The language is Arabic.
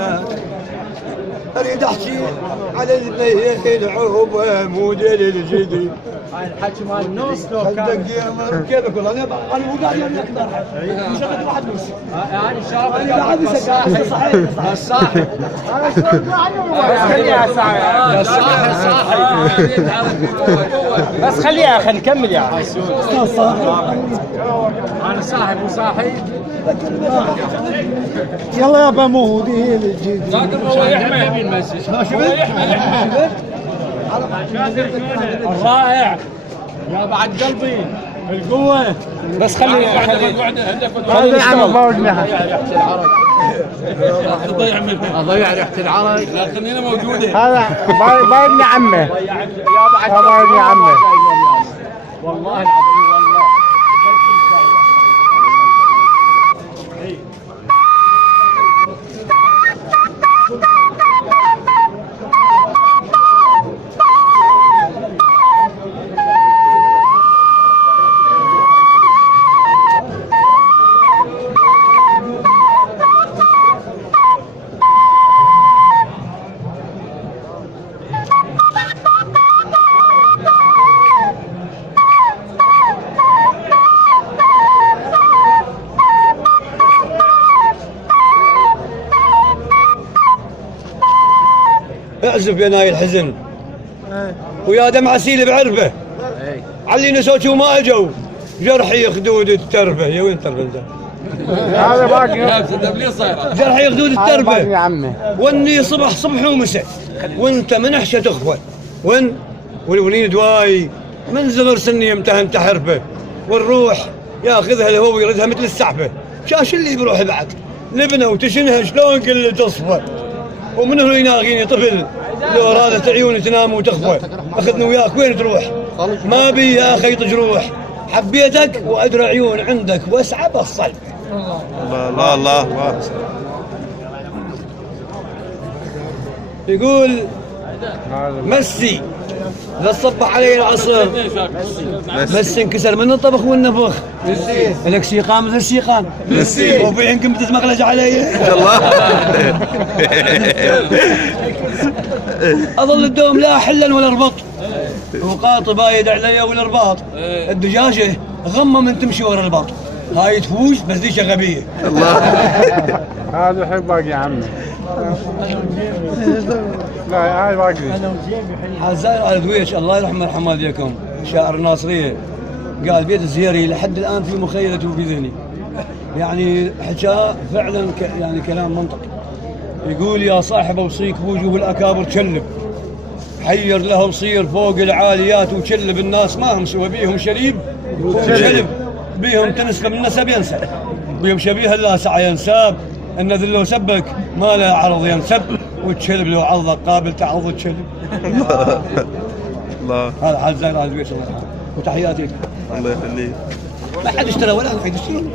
الناس اريد احكي على البنيه العوبه موديل الجديد. هاي الحكي مال النص لو كان كيفك والله انا مو قاعد اقدر مش انا واحد بس هاي شرف انا بعد صحيح الصاحب خليها صاحي بس خليها خلي نكمل يا اخي. انا صاحب وصاحي يلا يا ابا موديل الجديد. هو يحمي المسج هو يحمي الرائع يا بعد قلبي القوة. بس خلي هذا عم موجنا اضيع ريحة العرق. لا خلينا موجودة. هذا بايدني عمه يا بعد بايدني عمه والله العظيم والله. اعزف يا ناي الحزن ويا دمع سيل بعربه علينا صوتي وما اجوا جرحي خدود التربه. يا وين التربه انت؟ هذا باقي جرحي خدود باقي التربه يا عمي. واني صبح ومساء وانت من احشى تخوى والوليد دواي من صغر سني امتهنت حربه والروح ياخذها الهوى يردها مثل السحبه. شاش اللي بروح بعد لبنه وتشنها شلون كل تصفى ومن هنا يناغيني طفل لو رادت عيوني تنام وتخفى. اخذني وياك وين تروح؟ ما بي يا اخي جروح حبيتك وادرى عيون عندك واسعى بالصلب. الله الله الله. يقول مسي لا تصبح علي العصر مسي انكسر من الطبخ والنفخ لك سيقان مثل السيقان وفي يمكن بتتمغلج علي الله. اظل الدوم لا حلا ولا ربط وقاطي بايد علي ولا رباط. الدجاجه غمه من تمشي ورا الباط هاي تفوش بس ديشه غبيه. الله. هذا حب باقي يا عمي. لا هاي باقي. حزاير على دويش الله يرحمه ويرحم والديكم شاعر الناصريه قال بيت الزهيري لحد الان في مخيلته وفي ذهني. يعني حكاه فعلا يعني كلام منطقي. يقول يا صاحب اوصيك بوجوه الاكابر تشلب حير لهم صير فوق العاليات وتشلب الناس ما هم سوى بيهم شريب وشلب بيهم تنسلم النسب ينسب بيهم شبيه اللاسع ينساب ان ذلو سبك ما له عرض ينسب وتشلب لو عرضك قابل تعرض تشلب. الله. هذا حال زين هذا الله يرحمه وتحياتي. الله يخليك. ما حد اشترى ولا حد يشتري.